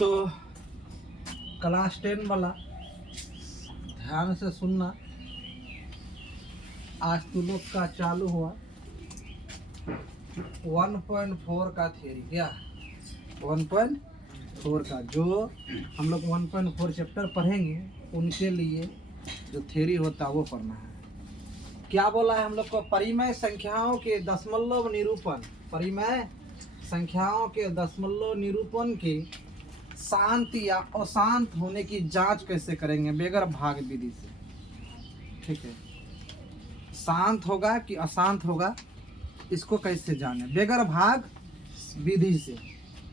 तो क्लास 10 वाला ध्यान से सुनना। आज तू लोग का चालू हुआ 1.4 का थ्योरी। क्या 1.4 का जो हम लोग 1.4 चैप्टर पढ़ेंगे उनके लिए जो थ्योरी होता है वो पढ़ना है। क्या बोला है हम लोग को? परिमेय संख्याओं के दशमलव निरूपण, परिमेय संख्याओं के दशमलव निरूपण के शांत या अशांत होने की जांच कैसे करेंगे? बगैर भाग विधि से। ठीक है, शांत होगा कि अशांत होगा इसको कैसे जाने? बगैर भाग विधि से,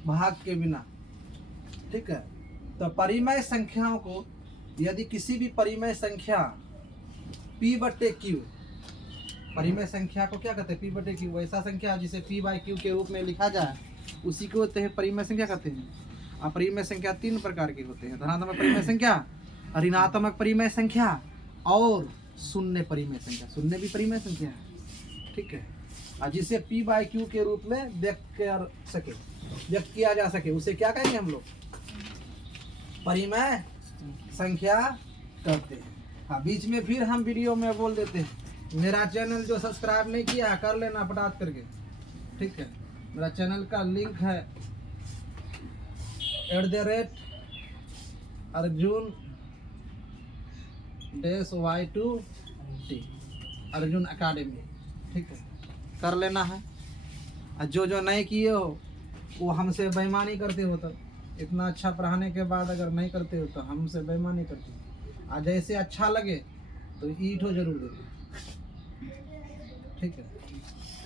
भाग के बिना। ठीक है, तो परिमेय संख्याओं को यदि किसी भी परिमेय संख्या P/Q, परिमेय संख्या को क्या कहते हैं? P/Q। वैसा संख्या जिसे P/Q के रूप में लिखा जाए उसी को होते हैं परिमेय संख्या कहते हैं। अब परिमेय संख्या 3 प्रकार के होते हैं: धनात्मक परिमेय संख्या, ऋणात्मक परिमेय संख्या और शून्य परिमेय संख्या। शून्य भी परिमेय संख्या है। ठीक है, और जिसे P/Q के रूप में व्यक्त किया जा सके उसे क्या कहेंगे हम लोग? परिमेय संख्या कहते हैं। हाँ, बीच में फिर हम वीडियो में बोल देते हैं, मेरा चैनल जो सब्सक्राइब नहीं किया कर लेना फटाफट करके। ठीक है, मेरा चैनल का लिंक है @arjun-y2t अर्जुन अकेडमी। ठीक है, कर लेना है। और जो नहीं किए हो वो हमसे बेईमानी करते हो। तो इतना अच्छा पढ़ाने के बाद अगर नहीं करते हो तो हमसे बेईमानी करते हो। और जैसे अच्छा लगे तो ईंटो जरूर देते। ठीक है,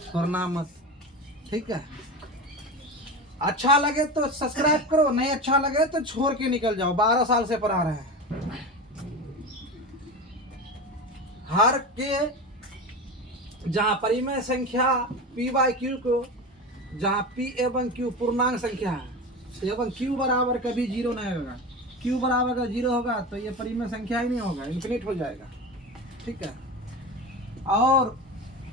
छोड़ना मत। ठीक है, अच्छा लगे तो सब्सक्राइब करो, नहीं अच्छा लगे तो छोड़ के निकल जाओ। 12 साल से पढ़ा रहे हैं। हर के जहाँ परिमेय संख्या P/Q को, जहाँ P एवं Q पूर्णांक संख्या है एवं Q बराबर कभी 0 नहीं होगा। Q बराबर अगर 0 होगा तो ये परिमेय संख्या ही नहीं होगा, इन्फिनिट हो जाएगा। ठीक है, और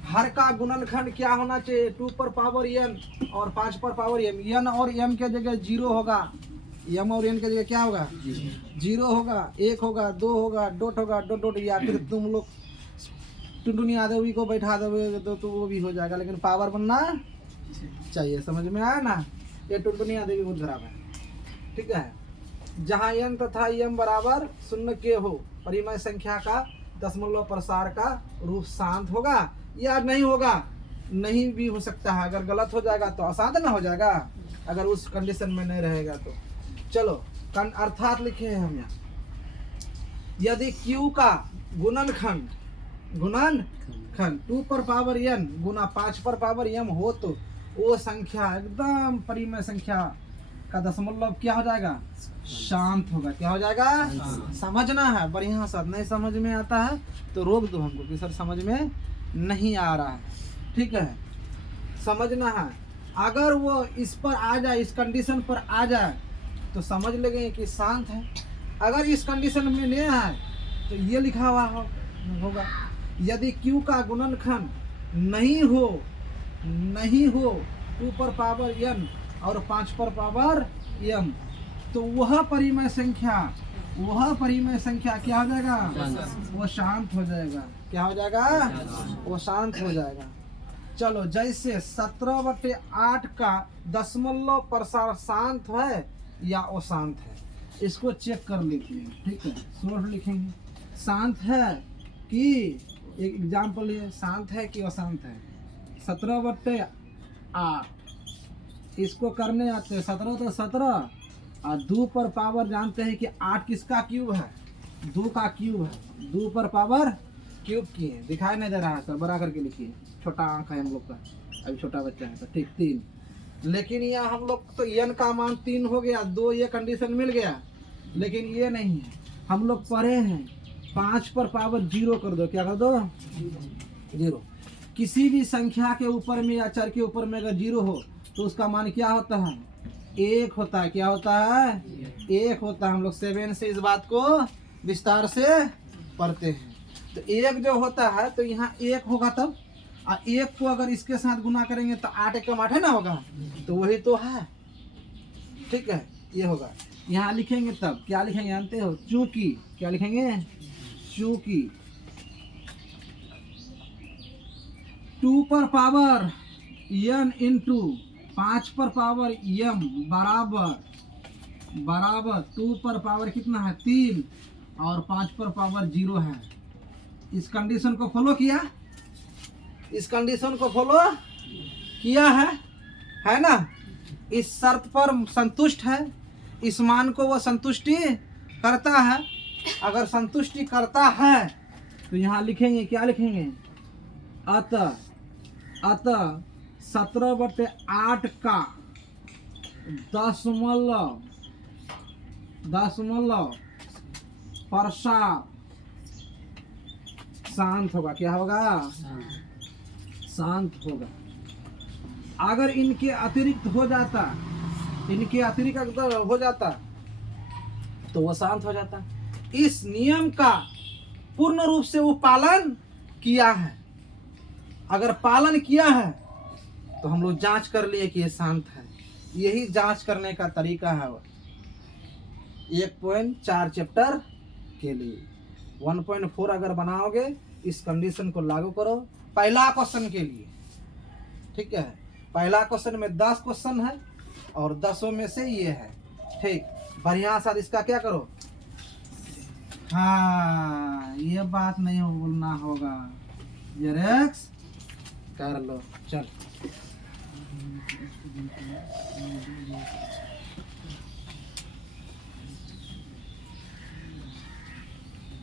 हर का गुणनखंड क्या होना चाहिए? 2 पर पावर n और 5 पर पावर m। n और m के जगह 0 होगा, m और n के जगह क्या होगा? 0 होगा, 1 होगा, 2 होगा, डॉट होगा, डॉट डॉट। या फिर तुम लोग टुनटुनी आदमी को बैठा दोगे तो वो भी हो जाएगा, लेकिन पावर बनना चाहिए। समझ में आया ना? ये टुनटुनी आदमी बहुत खराब है। ठीक है, जहाँ n तथा m बराबर 0 के हो, परिमेय संख्या का दशमलव प्रसार का रूप शांत होगा या नहीं होगा? नहीं भी हो सकता है। अगर गलत हो जाएगा तो अशांत ना हो जाएगा, अगर उस कंडीशन में नहीं रहेगा तो। चलो अर्थात लिखे हैं हम यहाँ, यदि Q का गुणनखंड 2 पर पावर n गुना 5 पर पावर m हो तो वो संख्या एकदम परिमेय संख्या का दशमलव क्या हो जाएगा? शांत होगा। क्या हो जाएगा? समझना है बढ़िया सर। नहीं समझ में आता है तो रोक दो हमको कि सर समझ में नहीं आ रहा है। ठीक है, समझना है। अगर वो इस पर आ जाए, इस कंडीशन पर आ जाए तो समझ लेंगे कि शांत है। अगर इस कंडीशन में नहीं आए तो ये लिखा हुआ होगा, यदि Q का गुणनखंड नहीं हो 2 पर पावर n और 5 पर पावर m तो वह परिमेय संख्या क्या हो जाएगा? वो शांत हो जाएगा। क्या हो जाएगा? वो शांत हो जाएगा। चलो, जैसे 17/8 का दशमलव प्रसार शांत है या अशांत है, इसको चेक कर लेते हैं। ठीक है, सोर्स लिखेंगे, शांत है कि, एक एग्जाम्पल है, शांत है कि अशांत है। 17/8 इसको करने आते हैं। 17 तो 17 और 2 पर पावर जानते हैं कि 8 किसका क्यूब है? 2 का क्यूब है। 2 पर पावर क्यूब किए, दिखाई नहीं दे रहा है सर, बड़ा करके लिखिए। छोटा आंख है हम लोग का, अभी छोटा बच्चा है तो। ठीक, 3। लेकिन यहाँ हम लोग तो n का मान 3 हो गया, 2 ये कंडीशन मिल गया, लेकिन ये नहीं है। हम लोग पढ़े हैं 5 पर पावर 0 कर दो। क्या कर दो? 0। किसी भी संख्या के ऊपर में या चर के ऊपर में अगर 0 हो तो उसका मान क्या होता है? 1 होता है। क्या होता है? 1 होता है। हम लोग 7 से इस बात को विस्तार से पढ़ते हैं। तो 1 जो होता है तो यहाँ 1 होगा तब, और 1 को अगर इसके साथ गुना करेंगे तो 8 × 8 है ना होगा, तो वही तो है। ठीक है, ये होगा। यहाँ लिखेंगे तब क्या लिखेंगे जानते हो? चूंकि, क्या लिखेंगे? चूंकि 2 पर पावर n इंटू 5 पर पावर m बराबर 2 पर पावर कितना है? 3 और 5 पर पावर 0 है। इस कंडीशन को फॉलो किया, इस कंडीशन को फॉलो किया है ना? इस शर्त पर संतुष्ट है, इस मान को वो संतुष्टि करता है। अगर संतुष्टि करता है तो यहाँ लिखेंगे, क्या लिखेंगे? अतः 17/8 का दशमलव प्रसार शांत होगा। क्या होगा? शांत होगा। अगर इनके अतिरिक्त हो जाता, इनके अतिरिक्त अगर हो जाता तो वह शांत हो जाता। इस नियम का पूर्ण रूप से वो पालन किया है। अगर पालन किया है तो हम लोग जांच कर लिए कि ये शांत है। यही जांच करने का तरीका है 1.4 चैप्टर के लिए। 1.4 अगर बनाओगे, इस कंडीशन को लागू करो पहला क्वेश्चन के लिए, ठीक है? पहला क्वेश्चन में 10 क्वेश्चन है और 10 में से ये है, ठीक? बढ़िया साथ इसका क्या करो? हाँ, ये बात नहीं बोलना होगा, जेरेक्स कर लो। चल